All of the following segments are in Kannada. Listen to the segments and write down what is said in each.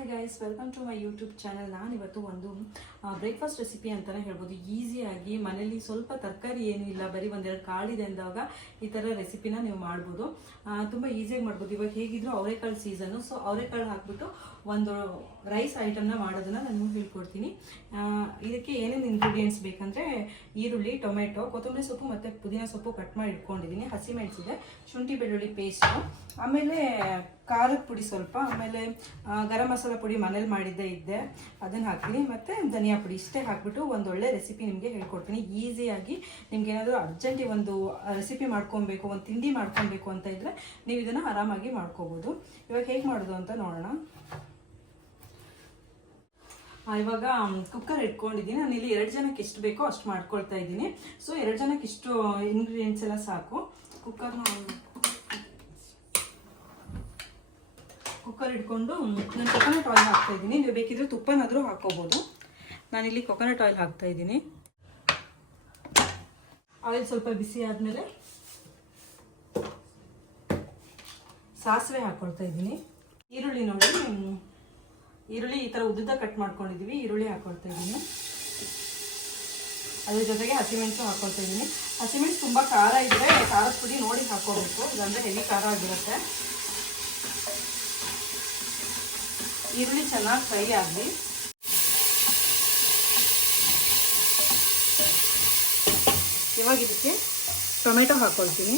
Hi guys, welcome to my YouTube channel. ನಾನು ಇವತ್ತು ಒಂದು ಬ್ರೇಕ್ಫಾಸ್ಟ್ ರೆಸಿಪಿ ಅಂತಲೇ ಹೇಳ್ಬೋದು. ಈಸಿಯಾಗಿ ಮನೇಲಿ ಸ್ವಲ್ಪ ತರಕಾರಿ ಏನೂ ಇಲ್ಲ, ಬರೀ ಒಂದೆರಡು ಕಾಳಿದೆ ಅಂದಾಗ ಈ ಥರ ರೆಸಿಪಿನ ನೀವು ಮಾಡ್ಬೋದು. ತುಂಬ ಈಸಿಯಾಗಿ ಮಾಡ್ಬೋದು. ಇವಾಗ ಹೇಗಿದ್ರು ಅವರೆಕಾಳು ಸೀಸನ್ನು, ಸೊ ಅವರೆಕಾಳು ಹಾಕ್ಬಿಟ್ಟು ಒಂದು ರೈಸ್ ಐಟಮ್ನ ಮಾಡೋದನ್ನು ನಾನು ಹೇಳ್ಕೊಡ್ತೀನಿ. ಇದಕ್ಕೆ ಏನೇನು ಇಂಗ್ರೀಡಿಯೆಂಟ್ಸ್ ಬೇಕಂದರೆ ಈರುಳ್ಳಿ, ಟೊಮೆಟೊ, ಕೊತ್ತಂಬರಿ ಸೊಪ್ಪು ಮತ್ತು ಪುದೀನ ಸೊಪ್ಪು ಕಟ್ ಮಾಡಿ ಇಟ್ಕೊಂಡಿದ್ದೀನಿ, ಹಸಿಮೆಣಸಿದೆ, ಶುಂಠಿ ಬೆಳ್ಳುಳ್ಳಿ ಪೇಸ್ಟು, ಆಮೇಲೆ ಖಾರದ ಪುಡಿ ಸ್ವಲ್ಪ, ಆಮೇಲೆ ಗರಂ ಮಸಾಲ ಪುಡಿ ಮನೇಲಿ ಮಾಡಿದ್ದೇ ಇದ್ದೆ ಅದನ್ನು ಹಾಕ್ತೀನಿ, ಮತ್ತು ಧನಿಯಾ ಪುಡಿ. ಇಷ್ಟೇ ಹಾಕ್ಬಿಟ್ಟು ಒಂದೊಳ್ಳೆ ರೆಸಿಪಿ ನಿಮಗೆ ಹೇಳ್ಕೊಡ್ತೀನಿ. ಈಸಿಯಾಗಿ ನಿಮ್ಗೆ ಏನಾದರೂ ಅರ್ಜೆಂಟಿಗೆ ಒಂದು ರೆಸಿಪಿ ಮಾಡ್ಕೊಬೇಕು, ಒಂದು ತಿಂಡಿ ಮಾಡ್ಕೊಬೇಕು ಅಂತ ಇದ್ದರೆ ನೀವು ಇದನ್ನು ಆರಾಮಾಗಿ ಮಾಡ್ಕೋಬೋದು. ಇವಾಗ ಹೇಗೆ ಮಾಡೋದು ಅಂತ ನೋಡೋಣ. ಇವಾಗ ಕುಕ್ಕರ್ ಇಟ್ಕೊಂಡಿದ್ದೀನಿ. ನಾನು ಇಲ್ಲಿ 2 ಜನಕ್ಕೆ ಎಷ್ಟು ಬೇಕೋ ಅಷ್ಟು ಮಾಡ್ಕೊಳ್ತಾ ಇದ್ದೀನಿ. ಸೊ 2 ಜನಕ್ಕೆ ಇಷ್ಟು ಇಂಗ್ರೀಡಿಯೆಂಟ್ಸ್ ಎಲ್ಲ ಸಾಕು. ಕುಕ್ಕರ್ ಇಟ್ಕೊಂಡು ನಾನು ಕೊಕೊನಟ್ ಆಯಿಲ್ ಹಾಕ್ತಾ ಇದ್ದೀನಿ. ನೀವು ಬೇಕಿದ್ರೆ ತುಪ್ಪನಾದರೂ ಹಾಕೋಬೋದು. ನಾನಿಲ್ಲಿ ಕೊಕೊನಟ್ ಆಯಿಲ್ ಹಾಕ್ತಾ ಇದ್ದೀನಿ. ಆಯಿಲ್ ಸ್ವಲ್ಪ ಬಿಸಿ ಆದಮೇಲೆ ಸಾಸಿವೆ ಹಾಕ್ಕೊಳ್ತಾ ಇದ್ದೀನಿ. ಈರುಳ್ಳಿ ನೋಡಿ, ಈರುಳ್ಳಿ ಈ ಥರ ಉದ್ದುದ್ದ ಕಟ್ ಮಾಡ್ಕೊಂಡಿದ್ದೀವಿ. ಈರುಳ್ಳಿ ಹಾಕ್ಕೊಳ್ತಾ ಇದ್ದೀನಿ. ಅದ್ರ ಜೊತೆಗೆ ಹಸಿಮೆಣಸು ಹಾಕ್ಕೊಳ್ತಾ ಇದ್ದೀನಿ. ಹಸಿಮೆಣಸು ತುಂಬ ಖಾರ ಇದ್ದರೆ ಖಾರದ ಪುಡಿ ನೋಡಿ ಹಾಕ್ಕೋಬೇಕು, ಇಲ್ಲಾಂದರೆ ಹೆವಿ ಖಾರ ಆಗಿರುತ್ತೆ. ಈರುಳ್ಳಿ ಚೆನ್ನಾಗಿ ಫ್ರೈ ಆಗಲಿ. ಇವಾಗ ಇದಕ್ಕೆ ಟೊಮೆಟೊ ಹಾಕ್ಕೊಳ್ತೀನಿ.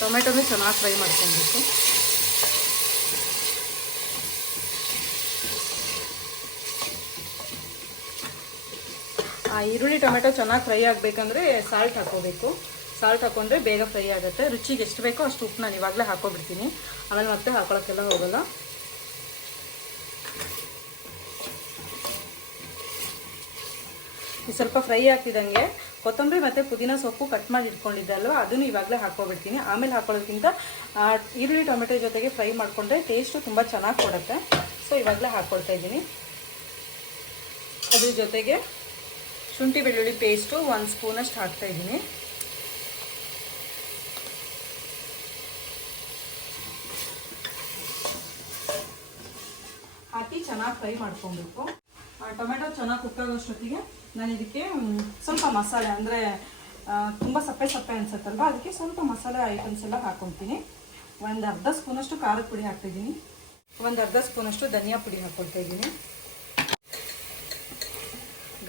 ಟೊಮೆಟೊನೂ ಚೆನ್ನಾಗಿ ಫ್ರೈ ಮಾಡ್ಕೊಬೇಕು. ಈರುಳ್ಳಿ ಟೊಮೆಟೊ ಚೆನ್ನಾಗಿ ಫ್ರೈ ಆಗಬೇಕಂದ್ರೆ ಸಾಲ್ಟ್ ಹಾಕೋಬೇಕು. ಸಾಲ್ಟ್ ಹಾಕೊಂಡ್ರೆ ಬೇಗ ಫ್ರೈ ಆಗುತ್ತೆ. ರುಚಿಗೆ ಎಷ್ಟು ಬೇಕೋ ಅಷ್ಟು ಉಪ್ಪು ನಾನು ಇವಾಗಲೇ ಹಾಕೋಬಿಡ್ತೀನಿ, ಆಮೇಲೆ ಮತ್ತೆ ಹಾಕೊಳ್ಳೋಕ್ಕೆಲ್ಲ ಹೋಗಲ್ಲ. ಸ್ವಲ್ಪ ಫ್ರೈ ಆಗ್ತಿದ್ದಂಗೆ ಕೊತ್ತಂಬರಿ ಮತ್ತು ಪುದೀನ ಸೊಪ್ಪು ಕಟ್ ಮಾಡಿ ಇಟ್ಕೊಂಡಿದ್ದೆ ಅಲ್ವ, ಅದನ್ನು ಇವಾಗಲೇ ಹಾಕೋಬಿಡ್ತೀನಿ. ಆಮೇಲೆ ಹಾಕೊಳ್ಳೋದ್ಕಿಂತ ಈರುಳ್ಳಿ ಟೊಮೆಟೊ ಜೊತೆಗೆ ಫ್ರೈ ಮಾಡಿಕೊಂಡ್ರೆ ಟೇಸ್ಟು ತುಂಬ ಚೆನ್ನಾಗಿ ಕೊಡುತ್ತೆ. ಸೊ ಇವಾಗಲೇ ಹಾಕ್ಕೊಳ್ತಾ ಇದ್ದೀನಿ. ಅದ್ರ ಜೊತೆಗೆ ಶುಂಠಿ ಬೆಳ್ಳುಳ್ಳಿ ಪೇಸ್ಟು 1 ಸ್ಪೂನಷ್ಟು ಹಾಕ್ತಾಯಿದ್ದೀನಿ. ಹಾಕಿ ಚೆನ್ನಾಗಿ ಫ್ರೈ ಮಾಡ್ಕೊಬೇಕು. ಟೊಮೆಟೊ ಚೆನ್ನಾಗಿ ಕುಕ್ ಆಗೋಷ್ಟೊತ್ತಿಗೆ ನಾನು ಇದಕ್ಕೆ ಸ್ವಲ್ಪ ಮಸಾಲೆ, ಅಂದರೆ ತುಂಬ ಸಪ್ಪೆ ಸಪ್ಪೆ ಅನ್ಸುತ್ತಲ್ವ, ಅದಕ್ಕೆ ಸ್ವಲ್ಪ ಮಸಾಲೆ ಐಟಮ್ಸ್ ಎಲ್ಲ ಹಾಕ್ಕೊತೀನಿ. ಒಂದು ಅರ್ಧ ಸ್ಪೂನಷ್ಟು ಖಾರದ ಪುಡಿ ಹಾಕ್ತಿದ್ದೀನಿ. ಒಂದು ಅರ್ಧ ಸ್ಪೂನಷ್ಟು ಧನಿಯಾ ಪುಡಿ ಹಾಕ್ಕೊಳ್ತಾ ಇದ್ದೀನಿ.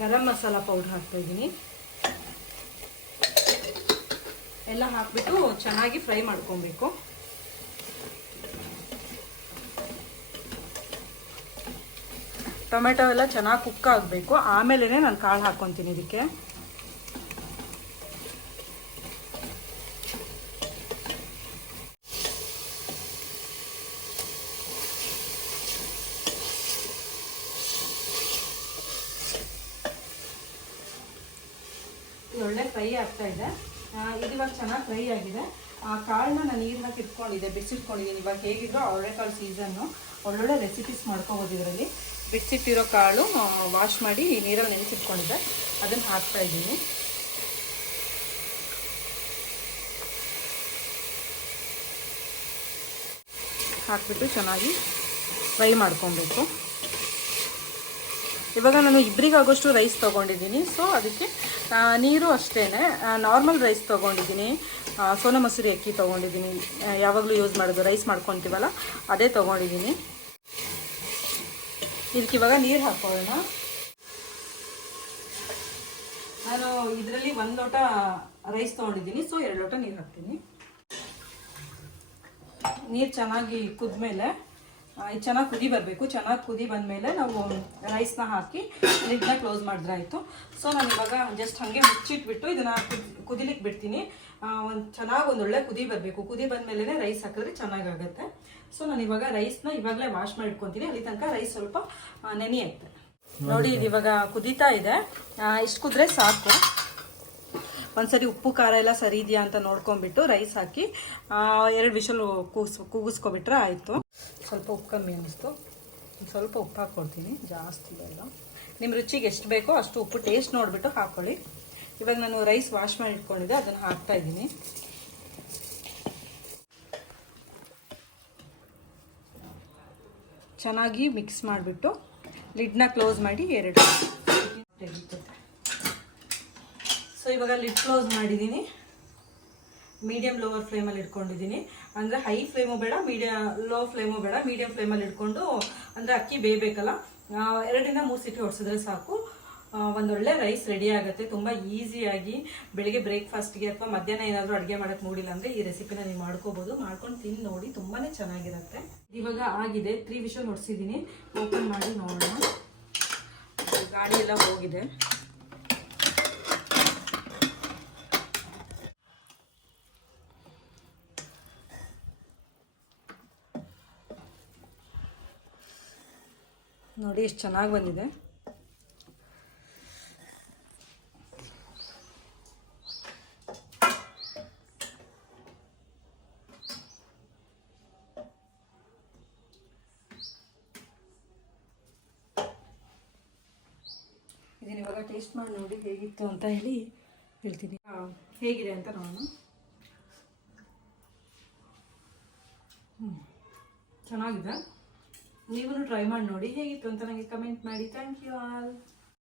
ಗರಂ ಮಸಾಲ ಪೌಡ್ರ್ ಹಾಕ್ತಾಯಿದ್ದೀನಿ. ಎಲ್ಲ ಹಾಕ್ಬಿಟ್ಟು ಚೆನ್ನಾಗಿ ಫ್ರೈ ಮಾಡ್ಕೊಬೇಕು. ಟೊಮೆಟೊ ಎಲ್ಲ ಚೆನ್ನಾಗಿ ಕುಕ್ ಆಗಬೇಕು, ಆಮೇಲೆ ನಾನು ಕಾಳು ಹಾಕ್ಕೊತೀನಿ ಇದಕ್ಕೆ. ಒಳ್ಳೆ ಫ್ರೈ ಆಗ್ತಾ ಇದೆ. ಇದು ಇವಾಗ ಚೆನ್ನಾಗಿ ಫ್ರೈ ಆಗಿದೆ. ಕಾಳನ್ನ ನಾನು ನೀರು ಹಾಕಿ ಇಟ್ಕೊಂಡಿದ್ದೆ, ಬಿಸಿಟ್ಕೊಂಡಿದ್ದೀನಿ. ಇವಾಗ ಹೇಗಿದ್ರು ಅವರೆಕಾಳು ಸೀಸನ್ನು, ಒಳ್ಳೊಳ್ಳೆ ರೆಸಿಪೀಸ್ ಮಾಡ್ಕೋಬೋದು ಇದರಲ್ಲಿ. ಬಿಸಿಟ್ಟಿರೋ ಕಾಳು ವಾಶ್ ಮಾಡಿ ನೀರಲ್ಲಿ ನೆನೆಸಿಟ್ಕೊಂಡಿದ್ದೆ, ಅದನ್ನು ಹಾಕ್ತಾ ಇದ್ದೀನಿ. ಹಾಕ್ಬಿಟ್ಟು ಚೆನ್ನಾಗಿ ಫ್ರೈ ಮಾಡ್ಕೊಬೇಕು. ಇವಾಗ ನಾನು ಇಬ್ಬರಿಗಾಗೋಷ್ಟು ರೈಸ್ ತೊಗೊಂಡಿದ್ದೀನಿ. ಸೊ ಅದಕ್ಕೆ ನೀರು ಅಷ್ಟೇ ನಾರ್ಮಲ್ ರೈಸ್ ತೊಗೊಂಡಿದ್ದೀನಿ. ಸೋನಾ ಮಸೂರಿ ಅಕ್ಕಿ ತೊಗೊಂಡಿದ್ದೀನಿ, ಯಾವಾಗಲೂ ಯೂಸ್ ಮಾಡೋದು ರೈಸ್ ಮಾಡ್ಕೊತೀವಲ್ಲ ಅದೇ ತೊಗೊಂಡಿದ್ದೀನಿ. ಇದಕ್ಕೆ ಇವಾಗ ನೀರು ಹಾಕೊಳ್ಳೋಣ. ನಾನು ಇದರಲ್ಲಿ 1 ಲೋಟ ರೈಸ್ ತೊಗೊಂಡಿದ್ದೀನಿ, ಸೊ 2 ಲೋಟ ನೀರು ಹಾಕ್ತೀನಿ. ನೀರು ಚೆನ್ನಾಗಿ ಕುದ್ಮೇಲೆ ಇದು ಚೆನ್ನಾಗಿ ಕುದಿ ಬರಬೇಕು. ಚೆನ್ನಾಗಿ ಕುದಿ ಬಂದಮೇಲೆ ನಾವು ರೈಸ್ನ ಹಾಕಿ ಲಿಡ್ನ ಕ್ಲೋಸ್ ಮಾಡಿದ್ರೆ ಆಯಿತು. ಸೊ ನಾನು ಇವಾಗ ಜಸ್ಟ್ ಹಾಗೆ ಮುಚ್ಚಿಟ್ಬಿಟ್ಟು ಇದನ್ನು ಕುದಿಲಿಕ್ಕೆ ಬಿಡ್ತೀನಿ. ಒಂದೊಳ್ಳೆ ಕುದಿ ಬರಬೇಕು. ಕುದಿ ಬಂದಮೇಲೆ ರೈಸ್ ಹಾಕಿದ್ರೆ ಚೆನ್ನಾಗಾಗುತ್ತೆ. ಸೊ ನಾನು ಇವಾಗ ರೈಸ್ನ ಇವಾಗಲೇ ವಾಶ್ ಮಾಡಿ ಇಟ್ಕೊತೀನಿ. ಅಲ್ಲಿ ತನಕ ರೈಸ್ ಸ್ವಲ್ಪ ನೆನೆಯುತ್ತೆ. ನೋಡಿ, ಇದು ಇವಾಗ ಕುದೀತಾ ಇದೆ. ಇಷ್ಟು ಕುದ್ರೆ ಸಾಕು. ಒಂದ್ಸರಿ ಉಪ್ಪು ಖಾರ ಎಲ್ಲ ಸರಿ ಇದೆಯಾ ಅಂತ ನೋಡ್ಕೊಂಡ್ಬಿಟ್ಟು ರೈಸ್ ಹಾಕಿ 2 ವಿಷಲ್ ಕೂಗಿಸ್ಕೊಬಿಟ್ರೆ ಆಯಿತು. ಸ್ವಲ್ಪ ಉಪ್ಪು ಕಮ್ಮಿ ಅನ್ನಿಸ್ತು, ಸ್ವಲ್ಪ ಉಪ್ಪು ಹಾಕ್ಕೊಳ್ತೀನಿ, ಜಾಸ್ತಿ ಇಲ್ಲ. ನಿಮ್ಮ ರುಚಿಗೆ ಎಷ್ಟು ಬೇಕೋ ಅಷ್ಟು ಉಪ್ಪು ಟೇಸ್ಟ್ ನೋಡಿಬಿಟ್ಟು ಹಾಕ್ಕೊಳ್ಳಿ. ಇವಾಗ ನಾನು ರೈಸ್ ವಾಶ್ ಮಾಡಿ ಇಟ್ಕೊಂಡಿದ್ದೆ, ಅದನ್ನು ಹಾಕ್ತಾ ಇದ್ದೀನಿ. ಚೆನ್ನಾಗಿ ಮಿಕ್ಸ್ ಮಾಡಿಬಿಟ್ಟು ಲಿಡ್ನ ಕ್ಲೋಸ್ ಮಾಡಿ 2 ತೆಗಿತದೆ. ಸೊ ಇವಾಗ ಲಿಡ್ ಕ್ಲೋಸ್ ಮಾಡಿದ್ದೀನಿ, ಮೀಡಿಯಮ್ ಲೋವರ್ ಫ್ಲೇಮಲ್ಲಿ ಇಟ್ಕೊಂಡಿದ್ದೀನಿ. ಅಂದರೆ ಹೈ ಫ್ಲೇಮು ಬೇಡ, ಲೋ ಫ್ಲೇಮು ಬೇಡ, ಮೀಡಿಯಮ್ ಫ್ಲೇಮಲ್ಲಿ ಇಟ್ಕೊಂಡು, ಅಂದರೆ ಅಕ್ಕಿ ಬೇಯಬೇಕಲ್ಲ, 2 3 ಸೀಟಿ ಹೊಡ್ಸಿದ್ರೆ ಸಾಕು. ಒಂದೊಳ್ಳೆ ರೈಸ್ ರೆಡಿ ಆಗುತ್ತೆ. ತುಂಬ ಈಸಿಯಾಗಿ ಬೆಳಿಗ್ಗೆ ಬ್ರೇಕ್ಫಾಸ್ಟ್ಗೆ ಅಥವಾ ಮಧ್ಯಾಹ್ನ ಏನಾದರೂ ಅಡುಗೆ ಮಾಡೋಕ್ಕೆ ಮೂಡಿಲ್ಲ ಅಂದರೆ ಈ ರೆಸಿಪಿನ ನೀವು ಮಾಡ್ಕೋಬೋದು. ಮಾಡ್ಕೊಂಡು ತಿಂದು ನೋಡಿ, ತುಂಬಾ ಚೆನ್ನಾಗಿರುತ್ತೆ. ಇವಾಗ ಆಗಿದೆ, 3 ವಿಷಲ್ ಹೊಡ್ಸಿದ್ದೀನಿ. ಓಪನ್ ಮಾಡಿ ನೋಡೋಣ. ಗಾಳಿ ಎಲ್ಲ ಹೋಗಿದೆ. ನೋಡಿ ಎಷ್ಟು ಚೆನ್ನಾಗಿ ಬಂದಿದೆ. ಇದನ್ನ ಇವಾಗ ಟೇಸ್ಟ್ ಮಾಡಿ ನೋಡಿ ಹೇಗಿತ್ತು ಅಂತ ಹೇಳಿ ಹೇಳ್ತೀನಿ. ಹೇಗಿದೆ ಅಂತ ನೋಡೋಣ. ಚೆನ್ನಾಗಿದೆ. ನೀವು ಟ್ರೈ ಮಾಡಿ ನೋಡಿ ಹೇಗಿತ್ತು ಅಂತ ನನಗೆ ಕಮೆಂಟ್ ಮಾಡಿ. Thank you all.